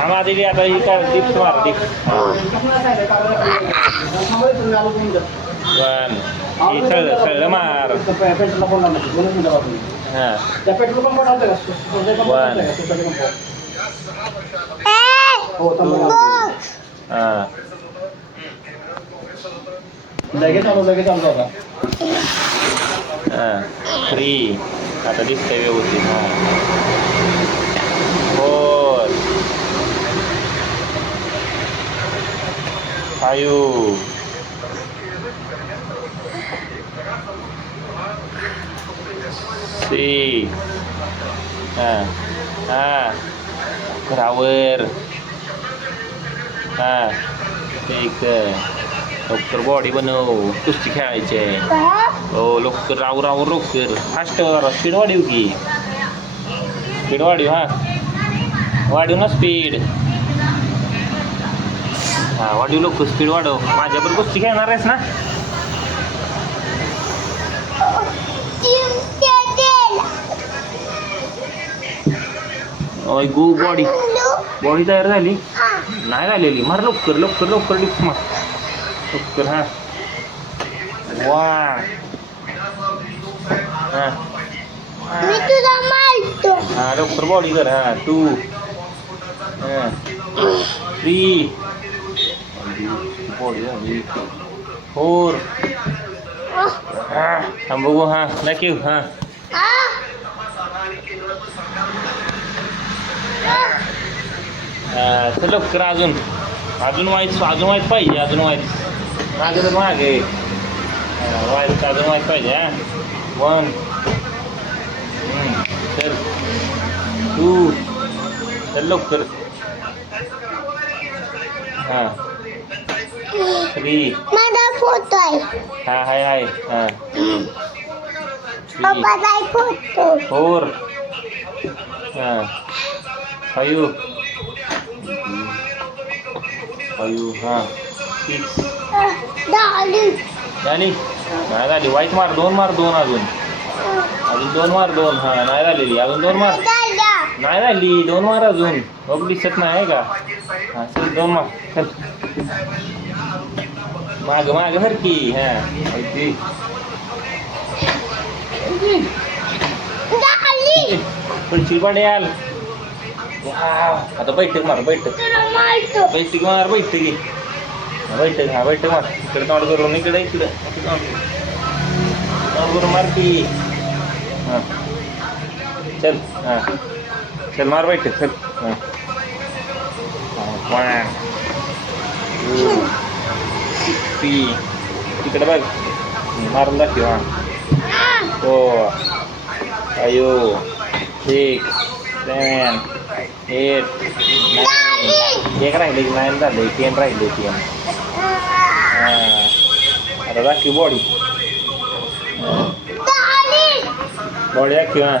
हा माझी बी आता ही काय टिप्स मार टिप्स वन ही सळ सळ मार पेट्रोलला फोन लावला दोनच मिनिटापासून हा त्या पेट्रोल पंप चालतंय का सोसायटी पंप वन. चालतंय का सोसायटी पंप हो थांबा. हा लगेच चालू लगेच चालू होता हा थ्री आता दिसतंय व्यवस्थित हा फोर आयु सी हा हा घरावर हा ठीक लवकर बॉडी बनव. कुस्ती खेळायची आहे. हो लवकर राव राव लवकर फास्ट स्पीड वाढीव की. स्पीड वाढीव हा. वाढीव ना स्पीड हा वाढीव लवकर स्पीड वाढव. माझ्याबरोबर कुस्ती खेळणार आहेस ना? ओय गो बॉडी बॉडी तयार झाली? नाही झालेली. मार लवकर लवकर लवकर डिप्स मार. लवकर हा. वा. हा. हा लवकर बॉडी कर. हा टू हा. थ्री बॉडी झाली फोर हा बघू हा नक्की हा. चल लवकर अजून. अजून व्हायच अजून व्हायच पाहिजे अजून व्हायच. मागे तर मागे. हा, व्हायचं अजून व्हायच पाहिजे हा. वन चल. टू चल लवकर. हां. थ्री माझा फोटो आहे हा हाय हाय हा थ्री पप्पाचा फोटो फोर हा फायू फायू हा सिक्स डाली झाली नाही झाली वाईट मार दोन मार दोन अजून. अजून दोन मार दोन. हा नाही झालेली अजून दोन मार नाही झाली दोन मार अजून. बघ दिसत नाही आहे का? हा चल दोन मार चल. माग माग हर की हा. पडशील पाणी आल. आता बैठक मार बैठक. बैठक मार बैठक घे बैठक हा बैठक मार. इकडे तोंड करून इकडे इकडे. तोंड करून मार की. हा. चल हा. चल मार बैठक चल. हा. थ्री तिकडे बघ. मारून दाखव हा. Four five six seven eight nine एक राहिले की नाईन झाले टेन राहिले टेन हां. आता दाखव बॉडी बॉडी दाखव हां.